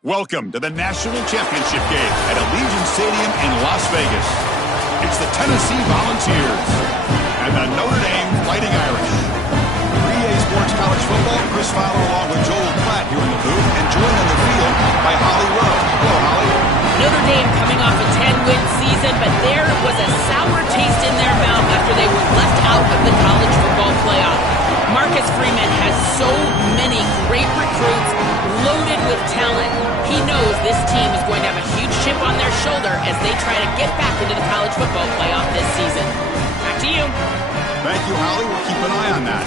Welcome to the National Championship game at Allegiant Stadium in Las Vegas. It's the Tennessee Volunteers and the Notre Dame Fighting Irish. For EA Sports College Football, Chris Fowler along with Joel Klatt here in the booth, and joined on the field by Holly Rowe. Hello, Holly. Notre Dame coming off a 10-win season, but there was a sour taste in their mouth after they were left out of the college football playoff. Marcus Freeman has so many great recruits loaded with talent. He knows this team is going to have a huge chip on their shoulder as they try to get back into the college football playoff this season. Back to you. Thank you, Holly. We'll keep an eye on that.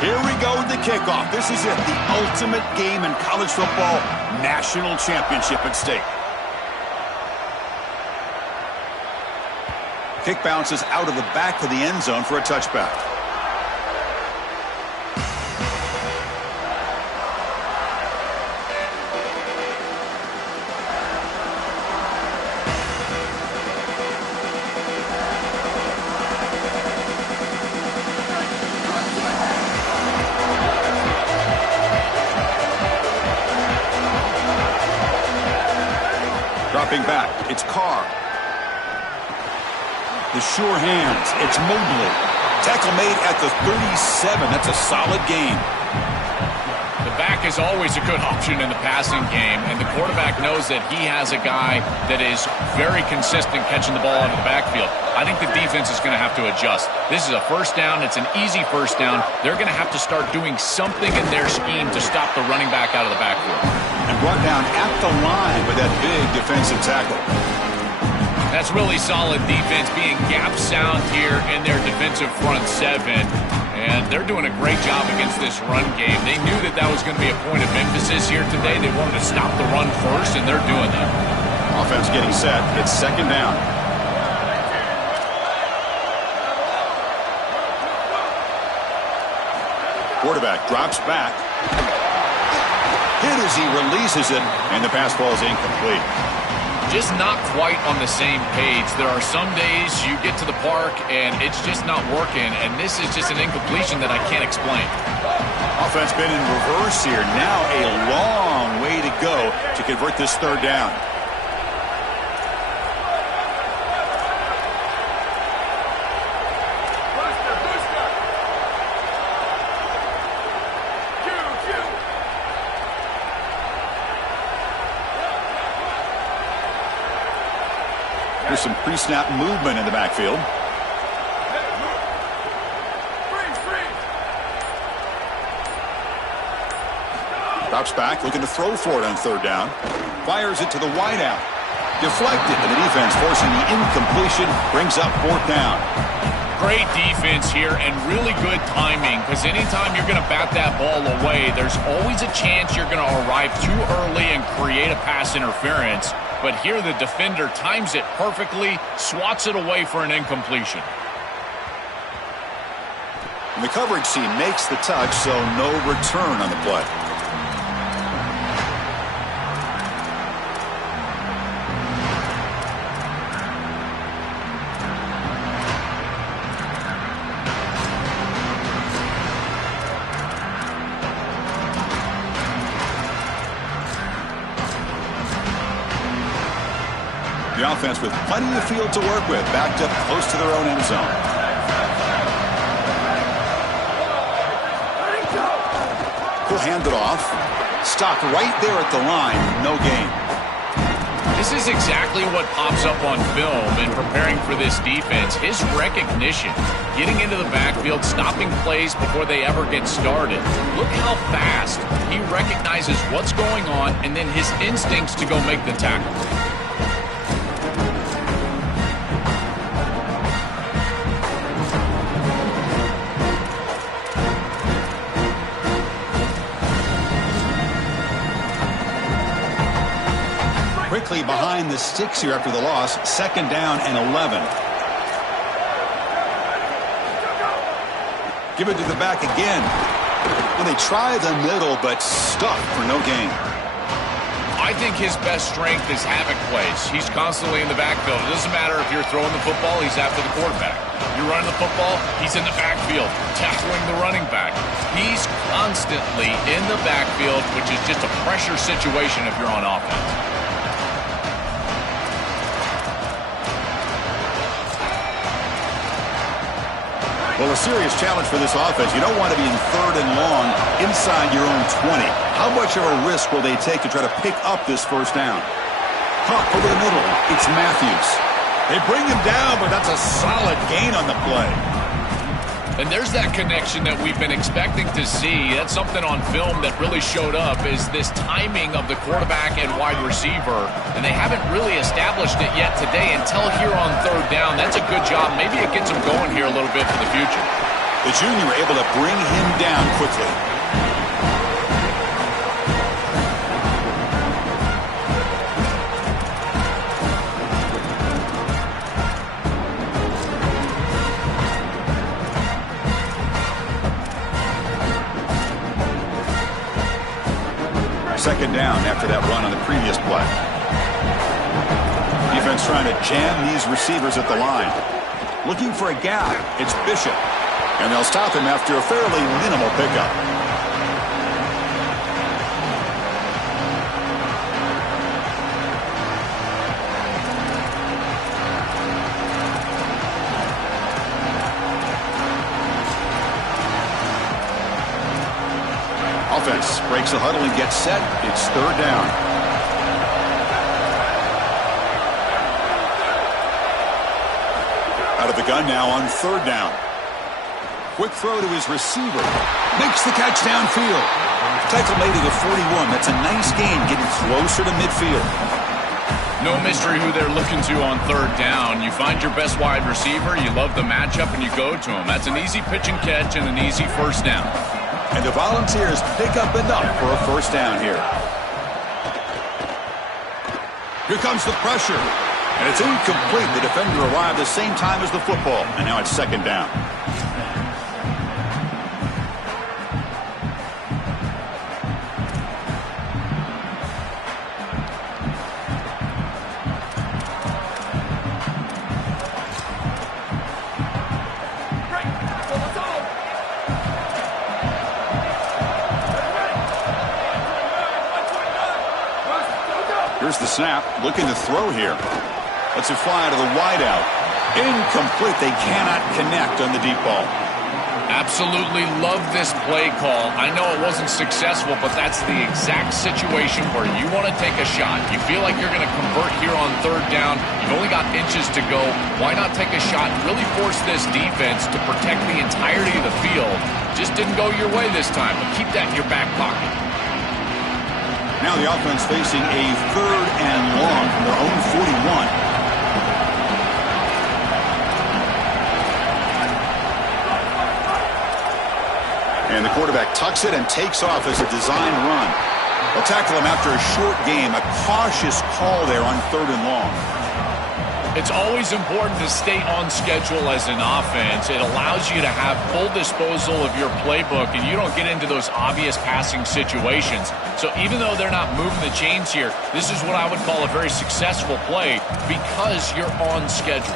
Here we go with the kickoff. This is it, the ultimate game in college football, national championship at stake. Kick bounces out of the back of the end zone for a touchback. Dropping back, it's Carr. The sure hands, it's Mobley. Tackle made at the 37. That's a solid gain. The back is always a good option in the passing game, and the quarterback knows that he has a guy that is very consistent catching the ball out of the backfield. I think the defense is going to have to adjust. This is a first down. It's an easy first down. They're going to have to start doing something in their scheme to stop the running back out of the backfield. And brought down at the line with that big defensive tackle. That's really solid defense, being gap sound here in their defensive front seven. And they're doing a great job against this run game. They knew that that was going to be a point of emphasis here today. They wanted to stop the run first, and they're doing that. Offense getting set. It's second down. Quarterback drops back. Hit as he releases it, and the pass ball is incomplete. Just not quite on the same page. There are some days you get to the park and it's just not working, and this is just an incompletion that I can't explain. Offense been in reverse here. Now a long way to go to convert this third down. There's some pre-snap movement in the backfield. Drops back, looking to throw for it on third down. Fires it to the wideout. Deflected, and the defense forcing the incompletion. Brings up fourth down. Great defense here and really good timing, because anytime you're going to bat that ball away, there's always a chance you're going to arrive too early and create a pass interference. But here the defender times it perfectly, swats it away for an incompletion. And the coverage team makes the touch, so no return on the play. The offense with plenty of field to work with, backed up close to their own end zone. He'll hand it off. Stopped right there at the line. No gain. This is exactly what pops up on film in preparing for this defense. His recognition, getting into the backfield, stopping plays before they ever get started. Look how fast he recognizes what's going on and then his instincts to go make the tackle. Quickly behind the sticks here after the loss. Second down and 11. Give it to the back again. And they try the middle, but stuck for no gain. I think his best strength is havoc plays. He's constantly in the backfield. It doesn't matter if you're throwing the football, he's after the quarterback. You're running the football, he's in the backfield, tackling the running back. He's constantly in the backfield, which is just a pressure situation if you're on offense. Well, a serious challenge for this offense. You don't want to be in 3rd and long inside your own 20. How much of a risk will they take to try to pick up this first down? Pop over the middle. It's Matthews. They bring him down, but that's a solid gain on the play. And there's that connection that we've been expecting to see. That's something on film that really showed up, is this timing of the quarterback and wide receiver. And they haven't really established it yet today until here on 3rd down. That's a good job. Maybe it gets them going here a little bit for the future. The junior able to bring him down quickly. Second down after that run on the previous play. Defense trying to jam these receivers at the line. Looking for a gap. It's Bishop. And they'll stop him after a fairly minimal pickup. Offense breaks the huddle and gets set. It's 3rd down. Out of the gun now on 3rd down. Quick throw to his receiver. Makes the catch downfield. Tackle made at the 41. That's a nice gain, getting closer to midfield. No mystery who they're looking to on 3rd down. You find your best wide receiver, you love the matchup, and you go to him. That's an easy pitch and catch and an easy first down. And the Volunteers pick up enough for a first down here. Here comes the pressure. And it's incomplete. The defender arrived the same time as the football. And now it's 2nd down. Here's the snap, looking to throw here. Lets it fly to the wideout. Incomplete. They cannot connect on the deep ball. Absolutely love this play call. I know it wasn't successful, but that's the exact situation where you want to take a shot. You feel like you're going to convert here on 3rd down. You've only got inches to go. Why not take a shot and really force this defense to protect the entirety of the field? Just didn't go your way this time, but keep that in your back pocket. Now the offense facing a 3rd and long from their own 41. And the quarterback tucks it and takes off as a design run. They'll tackle him after a short game. A cautious call there on 3rd and long. It's always important to stay on schedule as an offense. It allows you to have full disposal of your playbook, and you don't get into those obvious passing situations. So even though they're not moving the chains here, this is what I would call a very successful play because you're on schedule.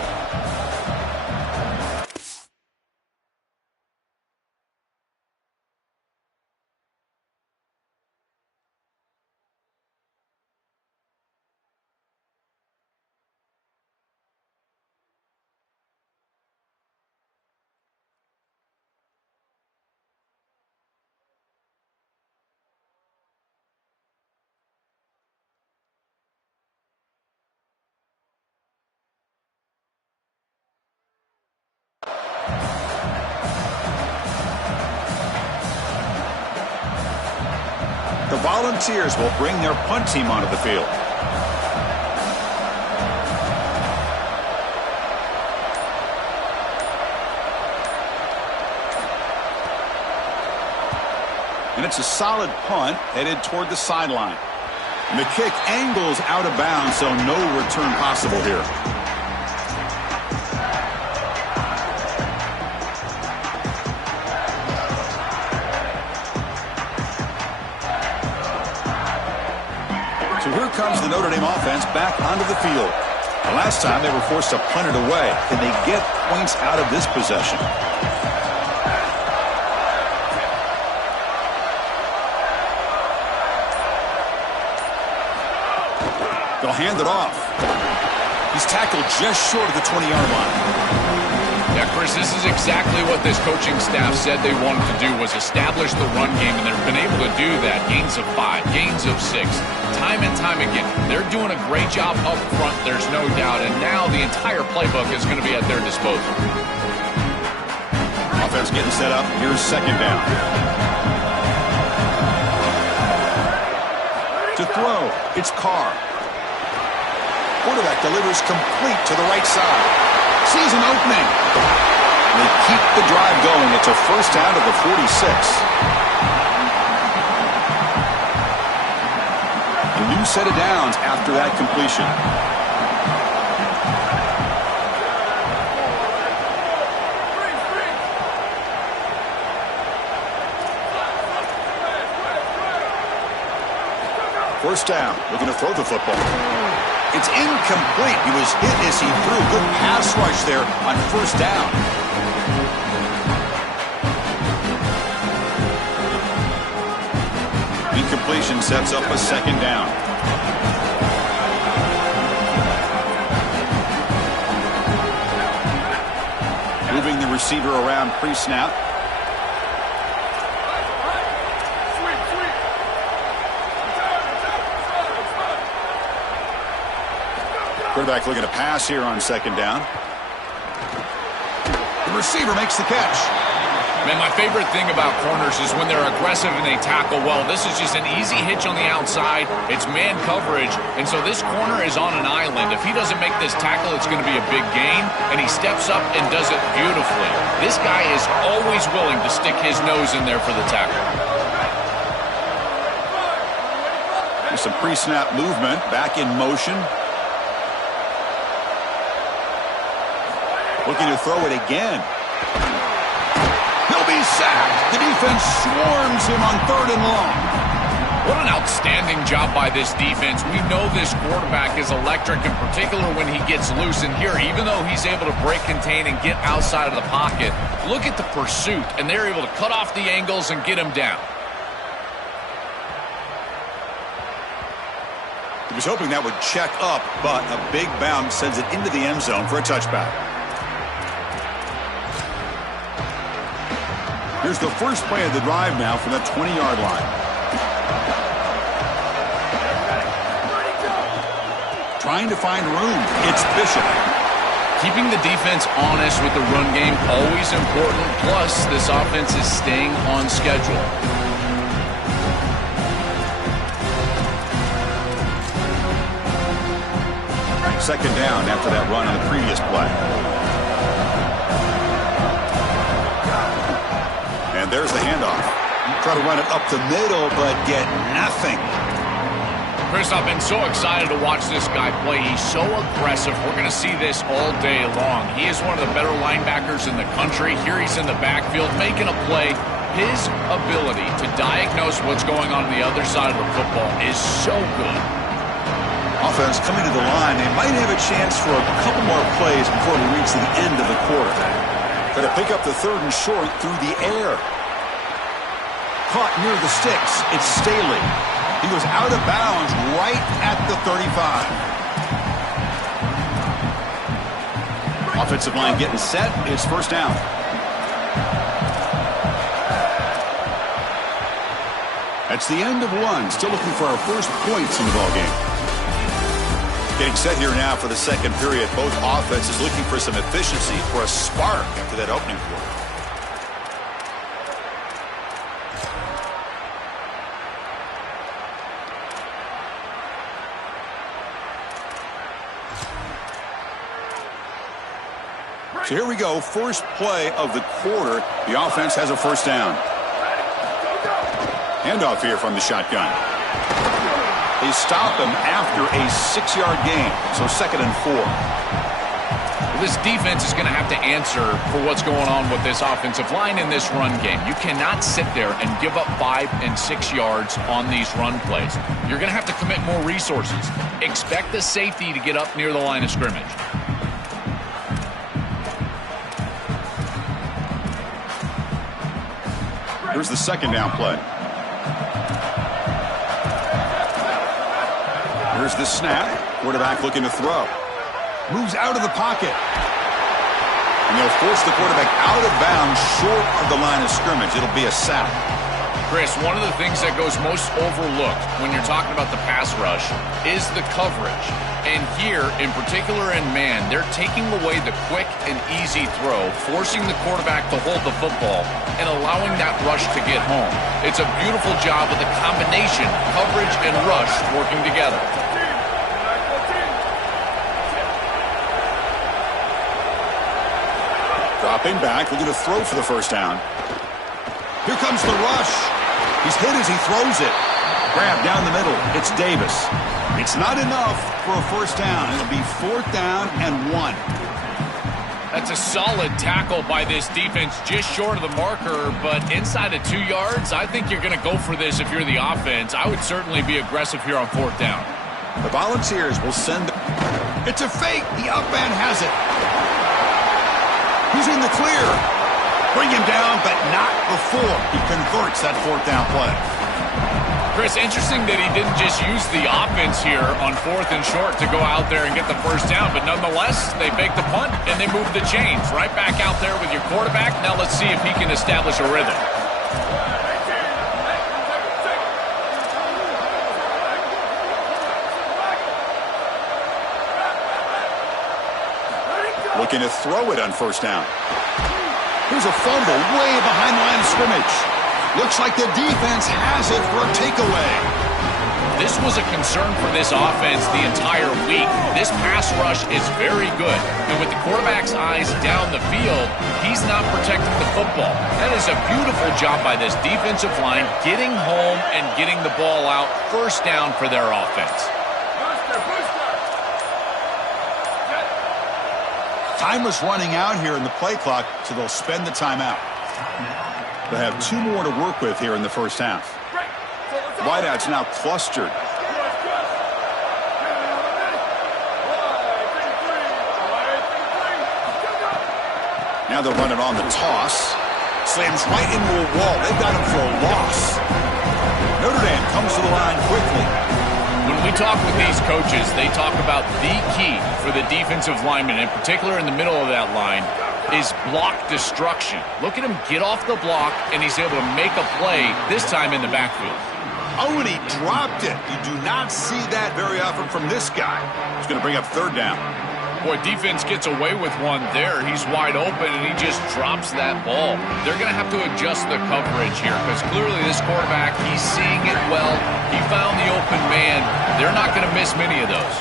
The Volunteers will bring their punt team onto the field. And it's a solid punt headed toward the sideline. And the kick angles out of bounds, so no return possible here. So here comes the Notre Dame offense back onto the field. The last time they were forced to punt it away. Can they get points out of this possession? They'll hand it off. He's tackled just short of the 20-yard line. Yeah, Chris, this is exactly what this coaching staff said they wanted to do, was establish the run game, and they've been able to do that. Gains of 5, gains of 6, time and time again. They're doing a great job up front, there's no doubt, and now the entire playbook is going to be at their disposal. Offense getting set up. Here's second down. To throw, it's Carr. Quarterback delivers complete to the right side. Sees an opening. They keep the drive going. It's a first down to the 46. A new set of downs after that completion. First down. Looking to throw the football. It's incomplete. He was hit as he threw. Good pass rush there on first down. Incompletion sets up a second down. Moving the receiver around pre-snap. Quarterback looking to pass here on second down. The receiver makes the catch. Man, my favorite thing about corners is when they're aggressive and they tackle well. This is just an easy hitch on the outside. It's man coverage, and so this corner is on an island. If he doesn't make this tackle, it's going to be a big gain, and he steps up and does it beautifully. This guy is always willing to stick his nose in there for the tackle. There's some pre-snap movement, back in motion. Looking to throw it again. He'll be sacked. The defense swarms him on third and long. What an outstanding job by this defense. We know this quarterback is electric, in particular when he gets loose. And here, even though he's able to break, contain, and get outside of the pocket, look at the pursuit. And they're able to cut off the angles and get him down. He was hoping that would check up, but a big bounce sends it into the end zone for a touchback. Here's the first play of the drive now from the 20-yard line. Trying to find room. It's Bishop. Keeping the defense honest with the run game, always important. Plus, this offense is staying on schedule. Second down after that run on the previous play. And there's the handoff. Try to run it up the middle, but get nothing. Chris, I've been so excited to watch this guy play. He's so aggressive. We're going to see this all day long. He is one of the better linebackers in the country. Here he's in the backfield making a play. His ability to diagnose what's going on the other side of the football is so good. Offense coming to the line. They might have a chance for a couple more plays before we reach the end of the quarter. Try to pick up the third and short through the air. Caught near the sticks. It's Staley. He was out of bounds right at the 35. Offensive line getting set. It's first down. That's the end of one. Still looking for our first points in the ballgame. Getting set here now for the second period. Both offenses looking for some efficiency, for a spark after that opening quarter. So here we go, first play of the quarter. The offense has a first down. Handoff here from the shotgun. They stop him after a 6-yard gain, so second and 4. This defense is going to have to answer for what's going on with this offensive line in this run game. You cannot sit there and give up 5 and 6 yards on these run plays. You're going to have to commit more resources. Expect the safety to get up near the line of scrimmage. Here's the second down play. Here's the snap. Quarterback looking to throw. Moves out of the pocket. And they'll force the quarterback out of bounds short of the line of scrimmage. It'll be a sack. Chris, one of the things that goes most overlooked when you're talking about the pass rush is the coverage. And here, in particular in man, they're taking away the quick and easy throw, forcing the quarterback to hold the football and allowing that rush to get home. It's a beautiful job of the combination, coverage and rush working together. Dropping back, looking to throw for the first down. Here comes the rush. He's hit as he throws it. Grab down the middle. It's Davis. It's not enough for a first down. It'll be 4th down and 1. That's a solid tackle by this defense, just short of the marker, but inside of 2 yards, I think you're going to go for this if you're the offense. I would certainly be aggressive here on 4th down. The Volunteers will send. It's a fake. The up man has it. He's in the clear. Bring him down, but not before he converts that 4th down play. Chris, interesting that he didn't just use the offense here on 4th and short to go out there and get the first down, but nonetheless, they faked the punt and they moved the chains. Right back out there with your quarterback. Now let's see if he can establish a rhythm. Looking to throw it on first down. Here's a fumble way behind the line of scrimmage. Looks like the defense has it for a takeaway. This was a concern for this offense the entire week. This pass rush is very good. And with the quarterback's eyes down the field, he's not protecting the football. That is a beautiful job by this defensive line, getting home and getting the ball out. First down for their offense. Time is running out here in the play clock, so they'll spend the timeout. They have 2 more to work with here in the first half. Wideouts now clustered. Now they'll run it on the toss. Slams right into a wall. They've got him for a loss. Notre Dame comes to the line quickly. When we talk with these coaches, they talk about the key for the defensive lineman, in particular in the middle of that line, is block destruction. Look at him get off the block, and he's able to make a play, this time in the backfield. Oh, and he dropped it. You do not see that very often from this guy. He's going to bring up 3rd down. Boy, defense gets away with one there. He's wide open, and he just drops that ball. They're going to have to adjust the coverage here because clearly this quarterback, he's seeing it well. He found the open man. They're not going to miss many of those.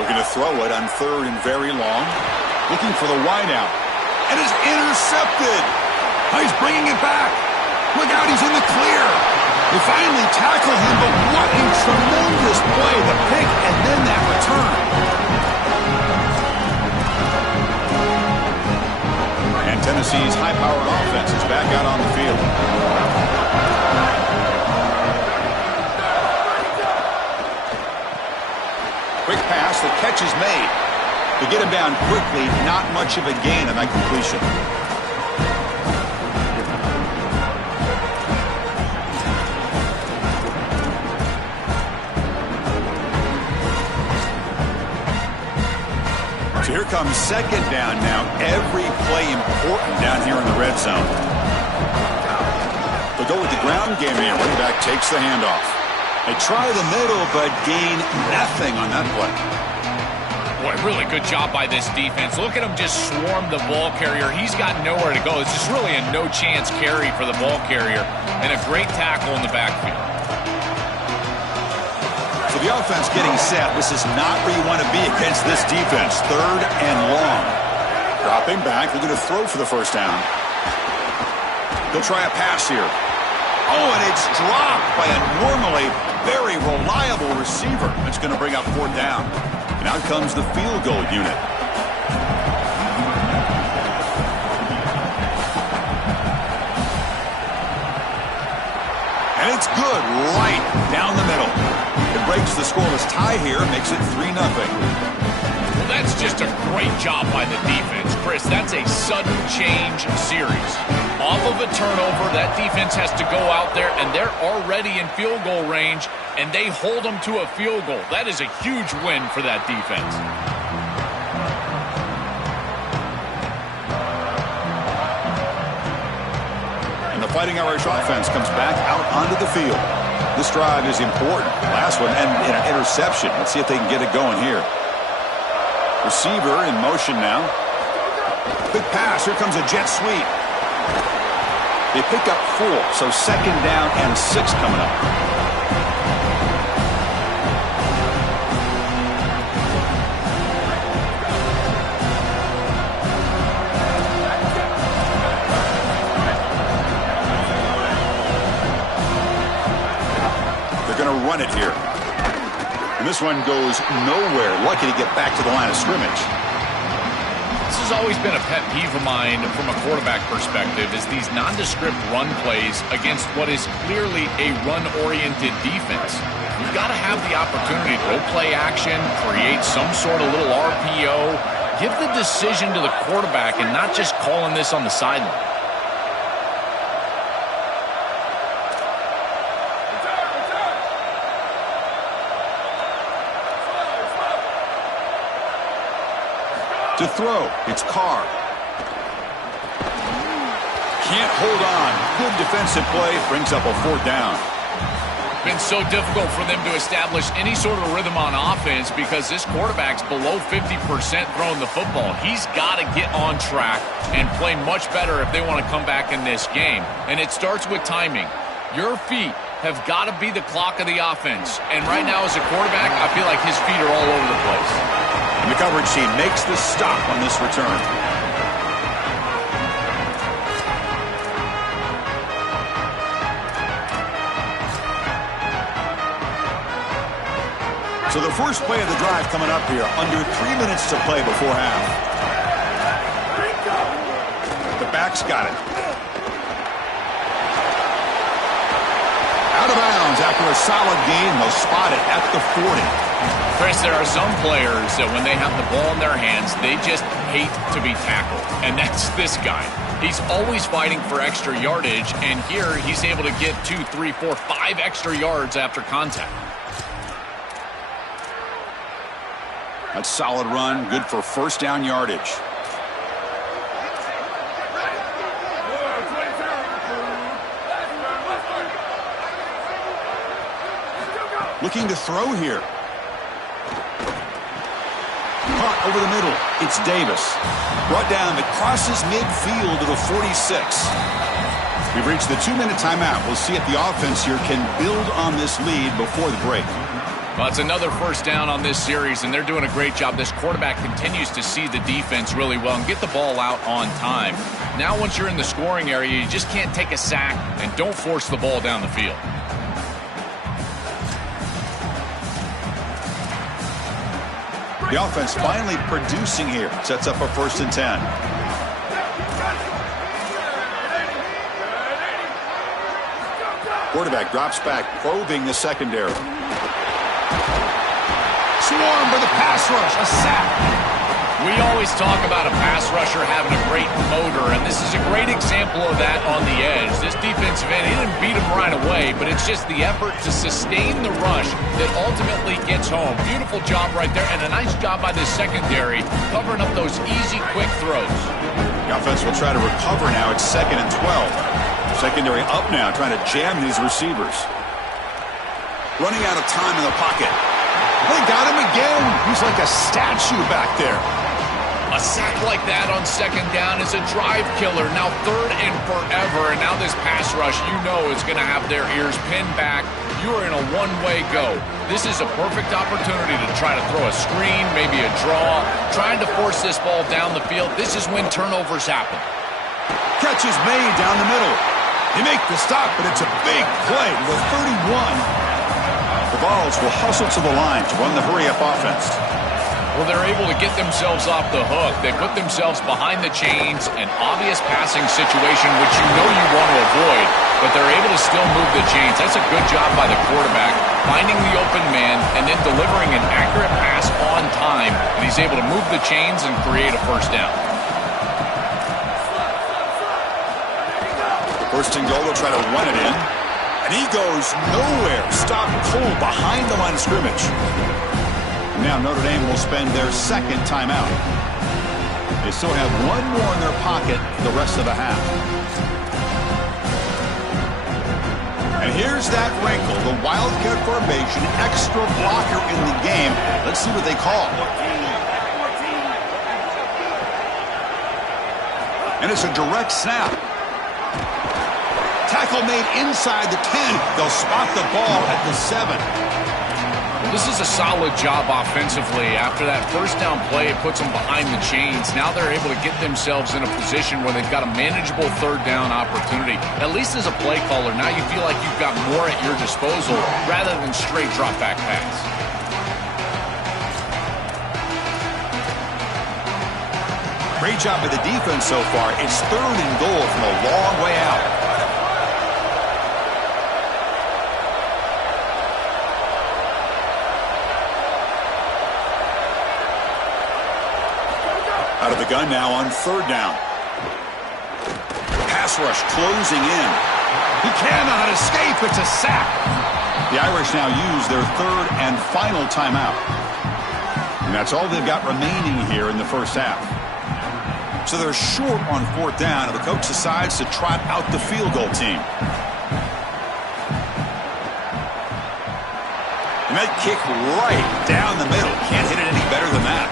Looking to throw it on 3rd and very long. Looking for the wideout. And is intercepted. Oh, he's bringing it back. Look out, he's in the clear. They finally tackle him, but what a tremendous play. The pick and then that return. And Tennessee's high-powered offense is back out on the field. Quick pass, the catch is made. They get him down quickly, not much of a gain on that completion. So here comes 2nd down now. Every play important down here in the red zone. They'll go with the ground game here. Running back takes the handoff. They try the middle, but gain nothing on that play. Boy, really good job by this defense. Look at him just swarm the ball carrier. He's got nowhere to go. It's just really a no-chance carry for the ball carrier, and a great tackle in the backfield. So the offense getting set. This is not where you want to be against this defense. 3rd and long. Dropping back, looking to throw for the first down. He'll try a pass here. Oh, and it's dropped by a normally very reliable receiver. It's going to bring up 4th down. And out comes the field goal unit. And it's good right down the middle. It breaks the scoreless tie here, makes it 3-0. Well, that's just a great job by the defense. Chris, that's a sudden change series. Off of a turnover, that defense has to go out there, and they're already in field goal range, and they hold them to a field goal. That is a huge win for that defense. And the Fighting Irish offense comes back out onto the field. This drive is important. Last one, and an interception. Let's see if they can get it going here. Receiver in motion now. Quick pass. Here comes a jet sweep. They pick up 4, so 2nd down and 6 coming up. They're going to run it here. And this one goes nowhere. Lucky to get back to the line of scrimmage. This has always been a pet peeve of mine from a quarterback perspective is these nondescript run plays against what is clearly a run-oriented defense. You've got to have the opportunity to go play action, create some sort of little RPO, give the decision to the quarterback and not just calling this on the sideline. To throw, it's Carr. Can't hold on. Good defensive play. Brings up a 4th down. Been so difficult for them to establish any sort of rhythm on offense because this quarterback's below 50% throwing the football. He's got to get on track and play much better if they want to come back in this game. And it starts with timing. Your feet have got to be the clock of the offense. And right now as a quarterback, I feel like his feet are all over the place. And the coverage team makes the stop on this return. So the first play of the drive coming up here, under 3 minutes to play before half. The back's got it. Out of bounds after a solid gain. They'll spot it at the 40. Chris, there are some players that when they have the ball in their hands, they just hate to be tackled. And that's this guy. He's always fighting for extra yardage, and here he's able to get 2, 3, 4, 5 extra yards after contact. That's solid run, good for first down yardage. Looking to throw here. Caught over the middle. It's Davis. Brought down. It crosses midfield to the 46. We've reached the 2-minute timeout. We'll see if the offense here can build on this lead before the break. Well, it's another first down on this series, and they're doing a great job. This quarterback continues to see the defense really well and get the ball out on time. Now, once you're in the scoring area, you just can't take a sack and don't force the ball down the field. The offense finally producing here. Sets up a 1st and 10. Quarterback drops back, probing the secondary. Swarm for the pass rush, a sack. We always talk about a pass rusher having a great motor, and this is a great example of that on the edge. This defensive end, he didn't beat him right away, but it's just the effort to sustain the rush that ultimately gets home. Beautiful job right there, and a nice job by the secondary covering up those easy, quick throws. The offense will try to recover now. It's 2nd and 12. Secondary up now, trying to jam these receivers. Running out of time in the pocket. They got him again. He's like a statue back there. A sack like that on 2nd down is a drive killer. Now 3rd and forever, and now this pass rush, you know, is going to have their ears pinned back. You are in a one-way go. This is a perfect opportunity to try to throw a screen, maybe a draw, trying to force this ball down the field. This is when turnovers happen. Catch is made down the middle. They make the stop, but it's a big play to the 31. The Vols will hustle to the line to run the hurry-up offense. Well, they're able to get themselves off the hook. They put themselves behind the chains, an obvious passing situation, which you know you want to avoid, but they're able to still move the chains. That's a good job by the quarterback, finding the open man and then delivering an accurate pass on time, and he's able to move the chains and create a first down. First and goal, they'll try to run it in. And he goes nowhere. Stop pull behind the line of scrimmage. Now Notre Dame will spend their second timeout. They still have one more in their pocket for the rest of the half. And here's that wrinkle, the Wildcat formation, extra blocker in the game. Let's see what they call. And it's a direct snap. Tackle made inside the 10. They'll spot the ball at the 7. Well, this is a solid job offensively. After that first down play, it puts them behind the chains. Now they're able to get themselves in a position where they've got a manageable third down opportunity. At least as a play caller, now you feel like you've got more at your disposal rather than straight drop back pass. Great job by the defense so far. It's third and goal from a long way out. Out of the gun now on third down. Pass rush closing in. He cannot escape. It's a sack. The Irish now use their third and final timeout. And that's all they've got remaining here in the first half. So they're short on fourth down, and the coach decides to trot out the field goal team. And that kick right down the middle. Can't hit it any better than that.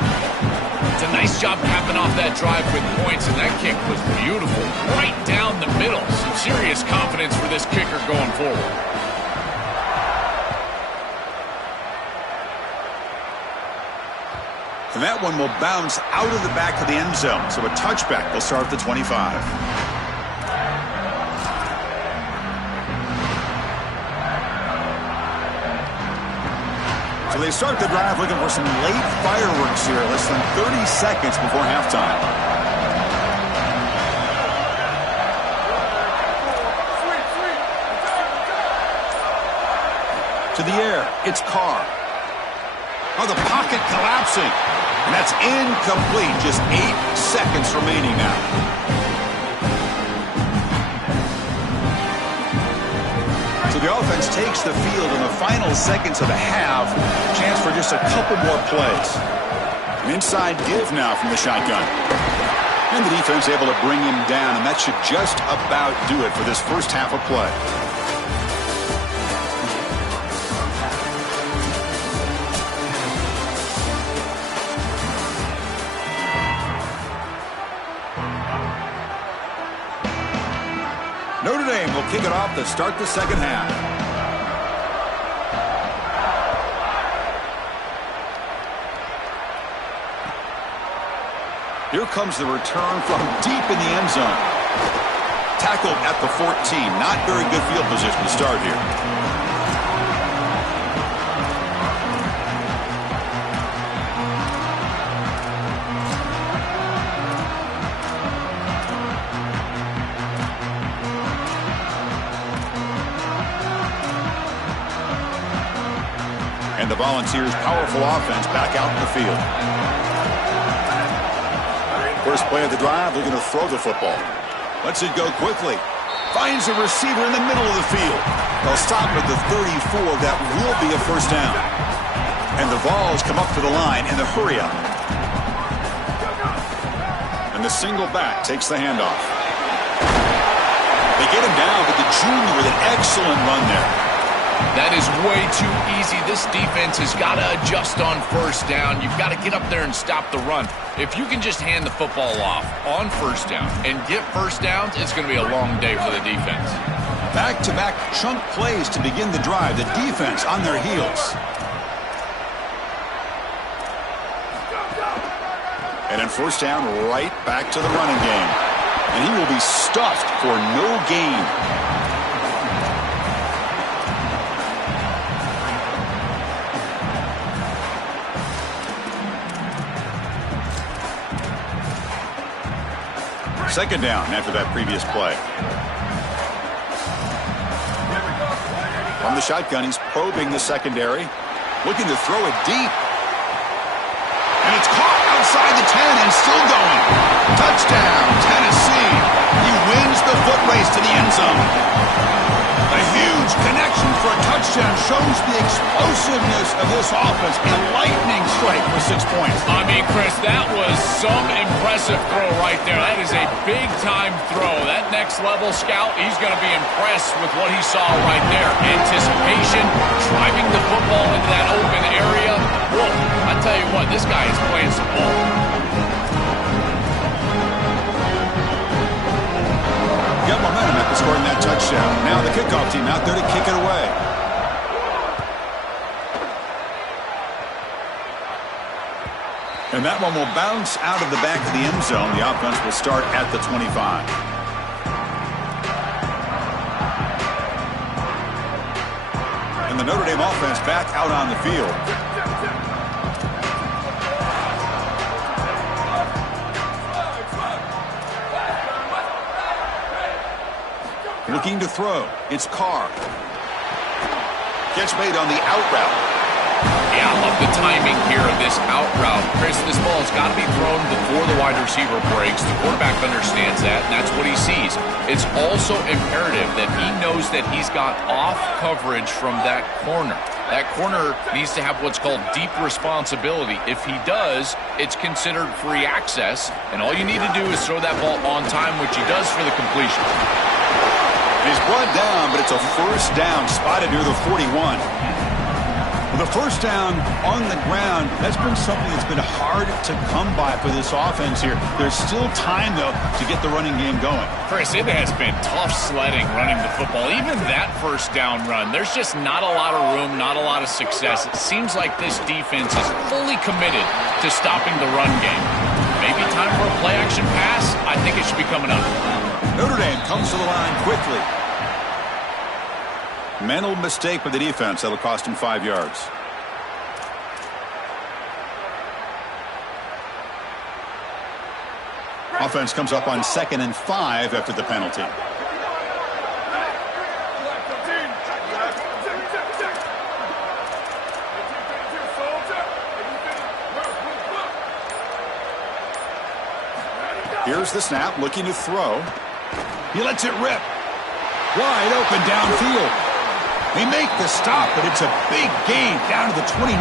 It's a nice job capping off that drive with points, and that kick was beautiful. Right down the middle. Some serious confidence for this kicker going forward. And that one will bounce out of the back of the end zone. So a touchback will start at the 25. So they start the drive looking for some late fireworks here, less than 30 seconds before halftime. To the air, it's Carr. Oh, the pocket collapsing. And that's incomplete. Just 8 seconds remaining now. So the offense takes the field in the final seconds of the half. Chance for just a couple more plays. An inside give now from the shotgun. And the defense able to bring him down, and that should just about do it for this first half of play. Notre Dame will kick it off to start the second half. Here comes the return from deep in the end zone. Tackled at the 14. Not very good field position to start here. And the Volunteers' powerful offense back out in the field. First play of the drive, looking to throw the football. Lets it go quickly. Finds a receiver in the middle of the field. They'll stop at the 34. That will be a first down. And the Vols come up to the line in the hurry-up. And the single back takes the handoff. They get him down, but the junior with an excellent run there. That is way too easy. This defense has got to adjust on first down. You've got to get up there and stop the run. If you can just hand the football off on first down and get first downs, it's going to be a long day for the defense. Back-to-back chunk plays to begin the drive. The defense on their heels. And then first down, right back to the running game. And he will be stuffed for no gain. second down after that previous play. From the shotgun, he's probing the secondary, looking to throw it deep. And it's caught outside the 10 and still going. Touchdown, Tennessee. He wins the foot race to the end zone. A huge connection for a touchdown shows the explosiveness of this offense. A lightning strike for 6 points. I mean, Chris, that was some impressive throw right there. That is a big-time throw. That next-level scout, he's going to be impressed with what he saw right there. Anticipation, driving the football into that open area. Whoa, I tell you what, this guy is playing some ball. Got momentum after scoring that touchdown. Now the kickoff team out there to kick it away. And that one will bounce out of the back of the end zone. The offense will start at the 25. And the Notre Dame offense back out on the field. Looking to throw. It's Carr. Catch made on the out route. Yeah, I love the timing here of this out route. Chris, this ball has got to be thrown before the wide receiver breaks. The quarterback understands that, and that's what he sees. It's also imperative that he knows that he's got off coverage from that corner. That corner needs to have what's called deep responsibility. If he does, it's considered free access, and all you need to do is throw that ball on time, which he does for the completion. He's brought down, but it's a first down spotted near the 41. The first down on the ground, that's been something that's been hard to come by for this offense here. There's still time, though, to get the running game going. Chris, it has been tough sledding running the football. Even that first down run, there's just not a lot of room, not a lot of success. It seems like this defense is fully committed to stopping the run game. Maybe time for a play-action pass? I think it should be coming up. Notre Dame comes to the line quickly. Mental mistake by the defense. That'll cost him 5 yards. Offense comes up on 2nd and 5 after the penalty. Here's the snap, looking to throw. He lets it rip. Wide open downfield. They make the stop, but it's a big gain down to the 29.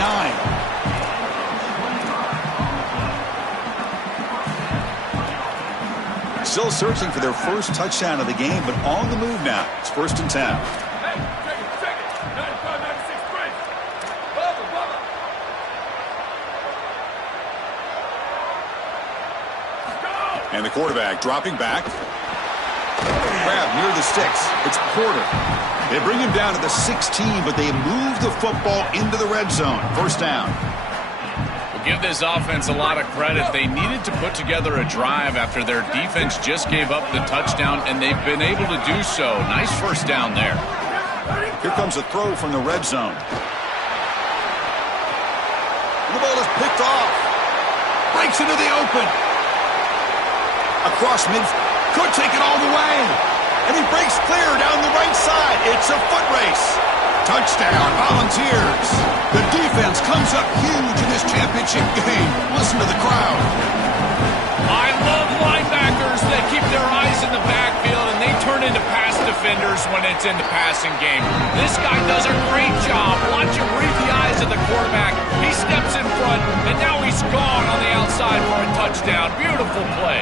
Still searching for their first touchdown of the game, but on the move now. It's 1st and 10. And the quarterback dropping back. Grab near the sticks. It's Porter. They bring him down to the 16, but they move the football into the red zone. First down. We'll give this offense a lot of credit. They needed to put together a drive after their defense just gave up the touchdown, and they've been able to do so. Nice first down there. Here comes a throw from the red zone. The ball is picked off. Breaks into the open. Across mid. Could take it all the way. And he breaks clear down the right side. It's a foot race. Touchdown, Volunteers. The defense comes up huge in this championship game. Listen to the crowd. I love linebackers that keep their eyes in the backfield, and they turn into pass defenders when it's in the passing game. This guy does a great job. Watch him read the eyes of the quarterback. He steps in front, and now he's gone on the outside for a touchdown. Beautiful play.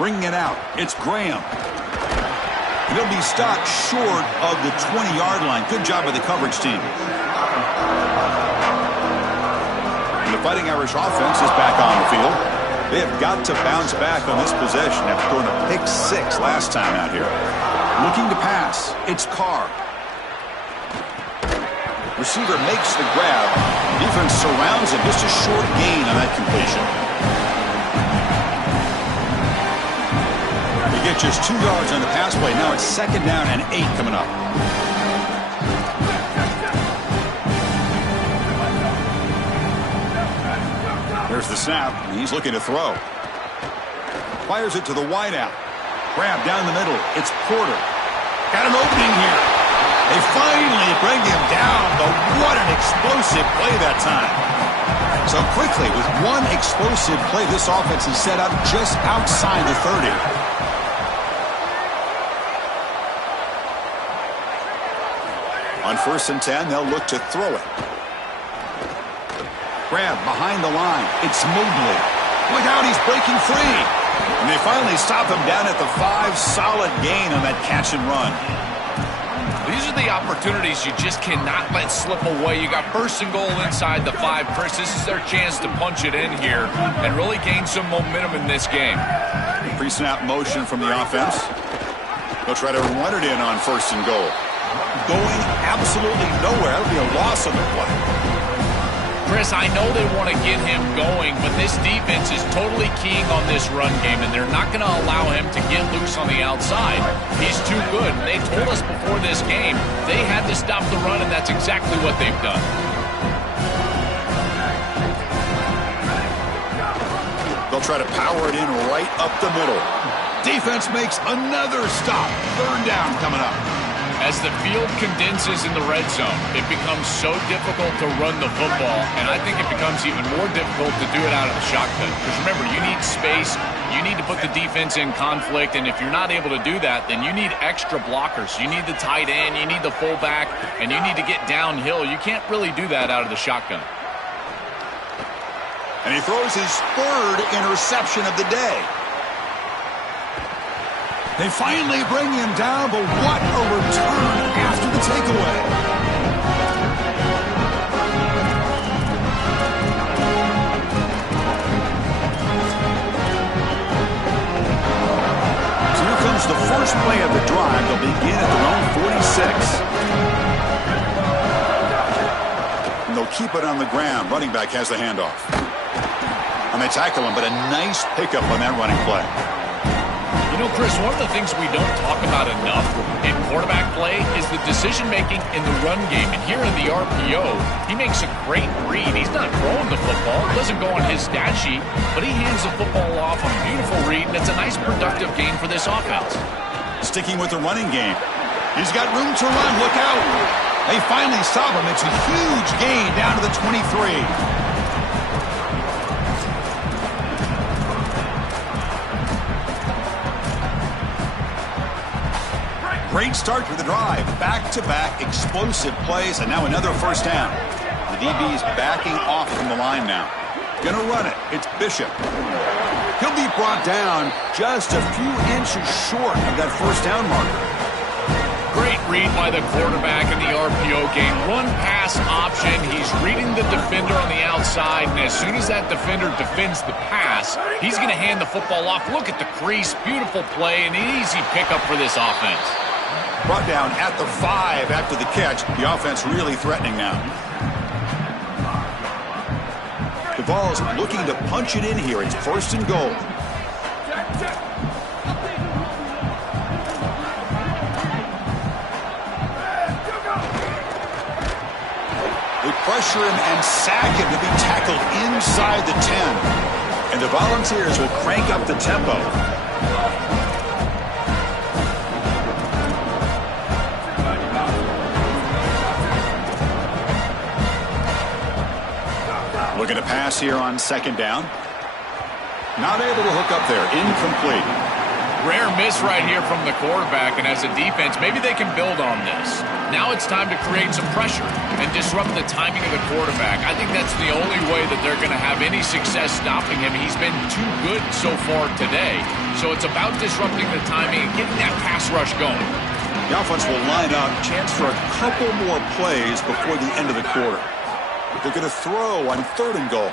Bringing it out, it's Graham. He'll be stopped short of the 20-yard line. Good job by the coverage team. And the Fighting Irish offense is back on the field. They have got to bounce back on this possession after throwing a pick 6 last time out here. Looking to pass, it's Carr. Receiver makes the grab. Defense surrounds him. Just a short gain on that completion. Get just 2 yards on the pass play. Now it's 2nd down and 8 coming up. snap. He's looking to throw. Fires it to the wideout. Grab down the middle. It's Porter. Got an opening here. They finally bring him down, but what an explosive play that time. So quickly, with one explosive play, this offense is set up just outside the 30. On 1st and 10, they'll look to throw it. Grab behind the line. It's Mobley. Look out, he's breaking free. And they finally stop him down at the 5. Solid gain on that catch and run. These are the opportunities you just cannot let slip away. You got 1st and goal inside the 5. Chris, this is their chance to punch it in here and really gain some momentum in this game. Pre-snap motion from the offense. They'll try to run it in on 1st and goal. Going absolutely nowhere. That'll be a loss on the play. Chris, I know they want to get him going, but this defense is totally keying on this run game, and they're not going to allow him to get loose on the outside. He's too good. They told us before this game they had to stop the run, and that's exactly what they've done. They'll try to power it in right up the middle. Defense makes another stop. 3rd down coming up. As the field condenses in the red zone, it becomes so difficult to run the football, and I think it becomes even more difficult to do it out of the shotgun. Because remember, you need space, you need to put the defense in conflict, and if you're not able to do that, then you need extra blockers. You need the tight end, you need the fullback, and you need to get downhill. You can't really do that out of the shotgun. And he throws his 3rd interception of the day. They finally bring him down, but what a return after the takeaway. So here comes the first play of the drive. They'll begin at their own 46. And they'll keep it on the ground. Running back has the handoff. And they tackle him, but a nice pickup on that running play. You know, Chris, one of the things we don't talk about enough in quarterback play is the decision-making in the run game. And here in the RPO, he makes a great read. He's not throwing the football. It doesn't go on his stat sheet, but he hands the football off on a beautiful read, and it's a nice, productive game for this offense. Sticking with the running game. He's got room to run. Look out. They finally stop him. It's a huge gain down to the 23. Great start to the drive. Back-to-back explosive plays, and now another 1st down. The DB's backing off from the line now. Gonna run it. It's Bishop. He'll be brought down just a few inches short of that 1st down marker. Great read by the quarterback in the RPO game. Run-pass option. He's reading the defender on the outside, and as soon as that defender defends the pass, he's going to hand the football off. Look at the crease. Beautiful play, and an easy pickup for this offense. Brought down at the 5 after the catch. The offense really threatening now. The Vols looking to punch it in here. It's 1st and goal. They pressure him and sack him to be tackled inside the 10. And the Volunteers will crank up the tempo. Looking to pass here on 2nd down. Not able to hook up there. Incomplete. Rare miss right here from the quarterback, and as a defense, maybe they can build on this. Now it's time to create some pressure and disrupt the timing of the quarterback. I think that's the only way that they're going to have any success stopping him. He's been too good so far today. So it's about disrupting the timing and getting that pass rush going. The offense will line up. Chance for a couple more plays before the end of the quarter. They're going to throw on 3rd and goal.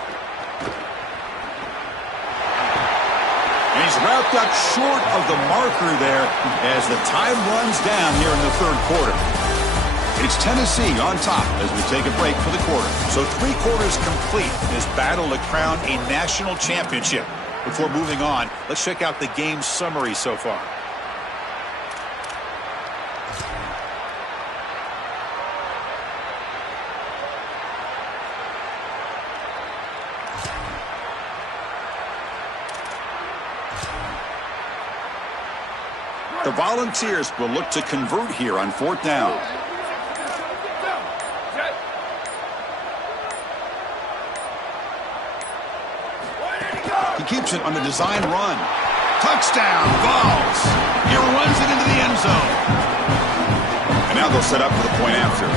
And he's wrapped up short of the marker there as the time runs down here in the 3rd quarter. It's Tennessee on top as we take a break for the quarter. So 3 quarters complete in this battle to crown a national championship. Before moving on, let's check out the game summary so far. The Volunteers will look to convert here on 4th down. He keeps it on the design run. Touchdown, Vols. He runs it into the end zone. And now they'll set up for the point after.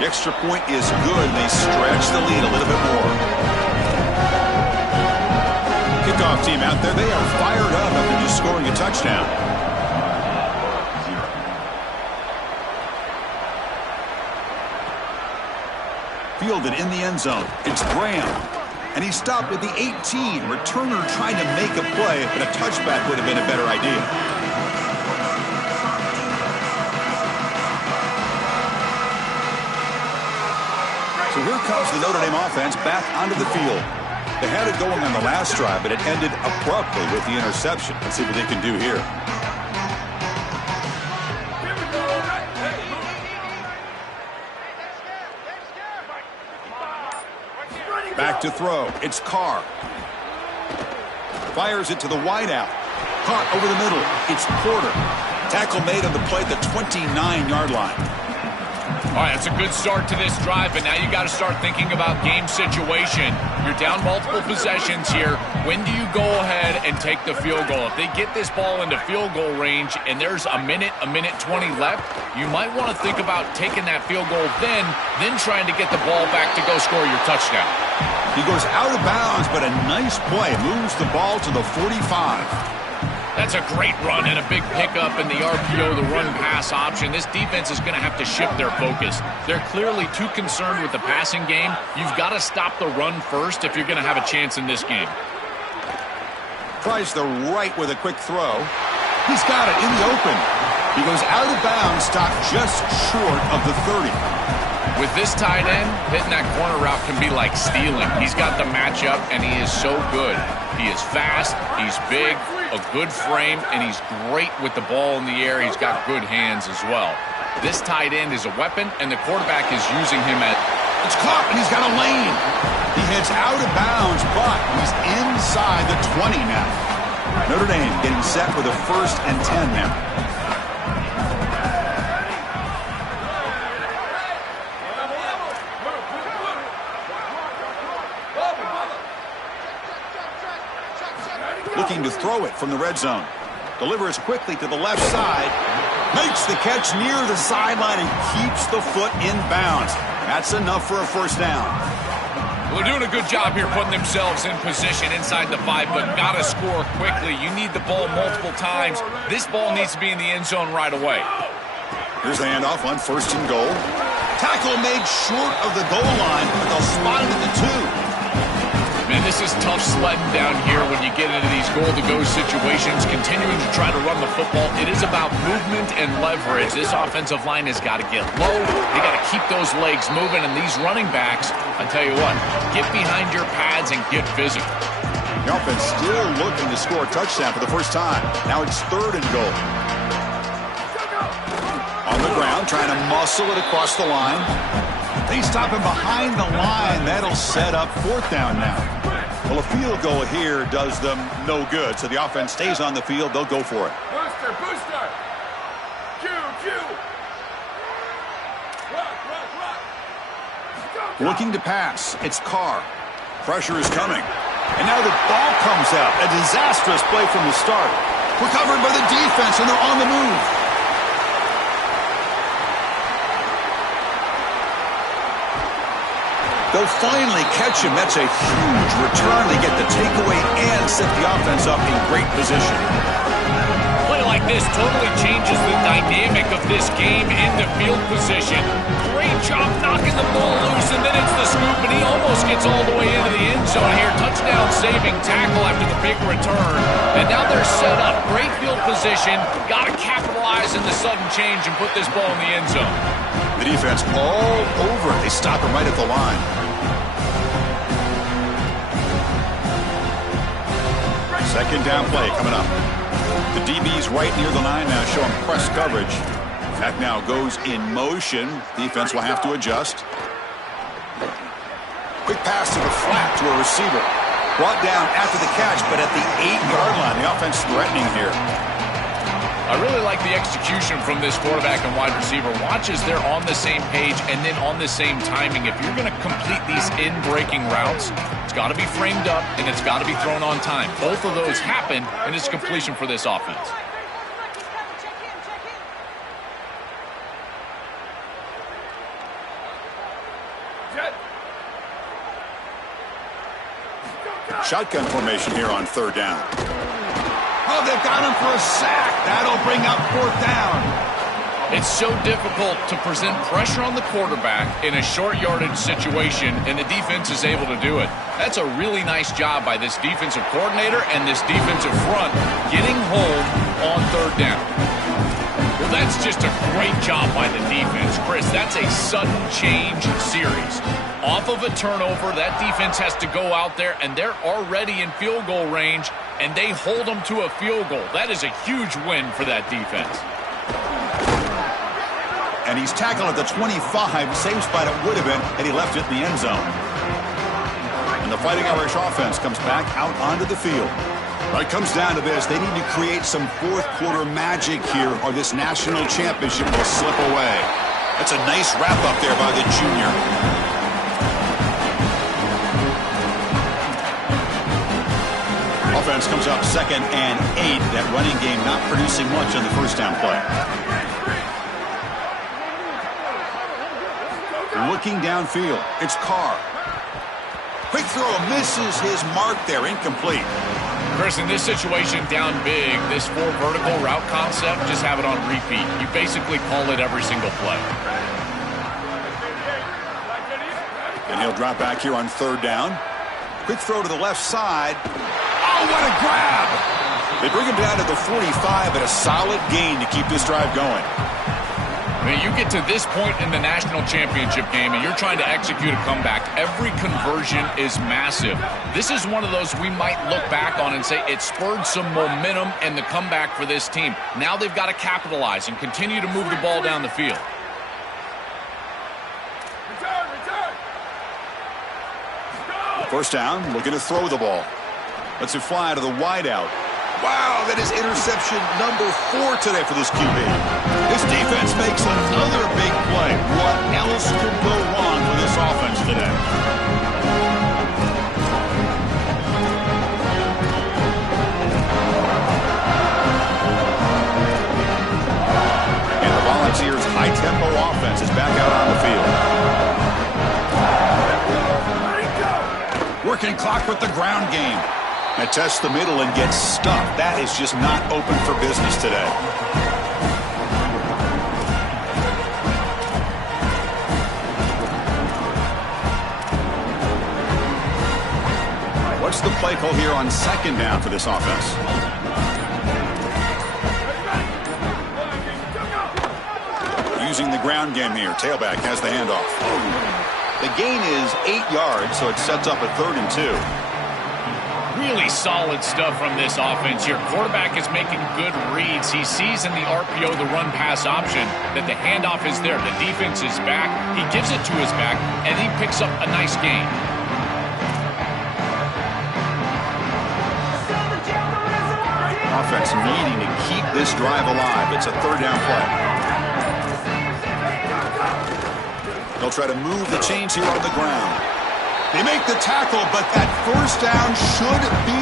The extra point is good. They stretch the lead a little bit more. Kickoff team out there. They are fired up after just scoring a touchdown. Fielded in the end zone. It's Graham. And he stopped at the 18. Returner trying to make a play, but a touchback would have been a better idea. So here comes the Notre Dame offense back onto the field. They had it going on the last drive, but it ended abruptly with the interception. Let's see what they can do here. Back to throw. It's Carr. Fires it to the wideout. Caught over the middle. It's Porter. Tackle made on the play at the 29-yard line. All right, that's a good start to this drive, but now you got to start thinking about game situation. You're down multiple possessions here. When do you go ahead and take the field goal? If they get this ball into field goal range and there's a minute 20 left, you might want to think about taking that field goal then trying to get the ball back to go score your touchdown. He goes out of bounds, but a nice play. Moves the ball to the 45. That's a great run and a big pickup in the RPO, the run-pass option. This defense is going to have to shift their focus. They're clearly too concerned with the passing game. You've got to stop the run first if you're going to have a chance in this game. Tries the right with a quick throw. He's got it in the open. He goes out of bounds, stopped just short of the 30. With this tight end, hitting that corner route can be like stealing. He's got the matchup, and he is so good. He is fast, he's big, a good frame, and he's great with the ball in the air. He's got good hands as well. This tight end is a weapon, and the quarterback is using him at... It's caught, and he's got a lane. He heads out of bounds, but he's inside the 20 now. Notre Dame getting set for the 1st and 10 now. Looking to throw it from the red zone. Delivers quickly to the left side. Makes the catch near the sideline and keeps the foot in bounds. That's enough for a 1st down. Well, they're doing a good job here putting themselves in position inside the 5, but got to score quickly. You need the ball multiple times. This ball needs to be in the end zone right away. Here's the handoff on 1st and goal. Tackle made short of the goal line, but they'll spot it at the 2. Man, this is tough sledding down here when you get into these goal-to-go situations, continuing to try to run the football. It is about movement and leverage. This offensive line has got to get low. They got to keep those legs moving, and these running backs, I tell you what, get behind your pads and get physical. The offense still looking to score a touchdown for the first time. Now it's 3rd and goal. On the ground, trying to muscle it across the line. They stop him behind the line. That'll set up 4th down now. Well, a field goal here does them no good, so the offense stays on the field. They'll go for it. Booster, booster. Q. Rock. Looking to pass. It's Carr. Pressure is coming. And now the ball comes out. A disastrous play from the start. Recovered by the defense, and they're on the move. They'll finally catch him. That's a huge return. They get the takeaway and set the offense up in great position. Play like this totally changes the dynamic of this game into field position. Great job knocking the ball loose, and then it's the scoop, and he almost gets all the way into the end zone here. Touchdown saving tackle after the big return. And now they're set up. Great field position. Got to capitalize in the sudden change and put this ball in the end zone. The defense all over it. They stop him right at the line. Second down play coming up. The DB's right near the line now, showing press coverage. That now goes in motion. Defense will have to adjust. Quick pass to the flat to a receiver. Brought down after the catch, but at the 8-yard line. The offense threatening here. I really like the execution from this quarterback and wide receiver. Watch as they're on the same page and then on the same timing. If you're going to complete these in-breaking routes, it's got to be framed up and it's got to be thrown on time. Both of those happen, and it's completion for this offense. Shotgun formation here on 3rd down. Oh, they've got him for a sack. That'll bring up 4th down. It's so difficult to present pressure on the quarterback in a short yardage situation, and the defense is able to do it. That's a really nice job by this defensive coordinator and this defensive front getting home on 3rd down. Well, that's just a great job by the defense. Chris, that's a sudden change series. Off of a turnover, that defense has to go out there, and they're already in field goal range, and they hold them to a field goal. That is a huge win for that defense. And he's tackled at the 25, same spot it would have been had he left it in the end zone. And the Fighting Irish offense comes back out onto the field. Well, it comes down to this. They need to create some fourth-quarter magic here, or this national championship will slip away. That's a nice wrap-up there by the junior. Offense comes up 2nd and 8. That running game not producing much on the first down play. Looking downfield, it's Carr. Quick throw, misses his mark there, incomplete. Chris, in this situation, down big, this 4 vertical route concept, just have it on repeat. You basically call it every single play. And he'll drop back here on 3rd down. Quick throw to the left side. Oh, what a grab! They bring him down to the 45, but a solid gain to keep this drive going. I mean, you get to this point in the national championship game and you're trying to execute a comeback. Every conversion is massive. This is one of those we might look back on and say it spurred some momentum in the comeback for this team. Now they've got to capitalize and continue to move the ball down the field. First down, looking to throw the ball. Lets it fly to the wideout. Wow, that is interception number 4 today for this QB. This defense makes another big play. What else could go wrong for this offense today? And the Volunteers' high-tempo offense is back out on the field. Working clock with the ground game. Now tests the middle and gets stuffed. That is just not open for business today. What's the play call here on 2nd down for this offense? Using the ground game here. Tailback has the handoff. The gain is 8 yards, so it sets up a 3rd and 2. Really solid stuff from this offense here. Quarterback is making good reads. He sees in the RPO, the run-pass option, that the handoff is there. The defense is back. He gives it to his back, and he picks up a nice gain. Offense needing to keep this drive alive. It's a 3rd down play. They'll try to move the chains here on the ground. They make the tackle, but that first down should be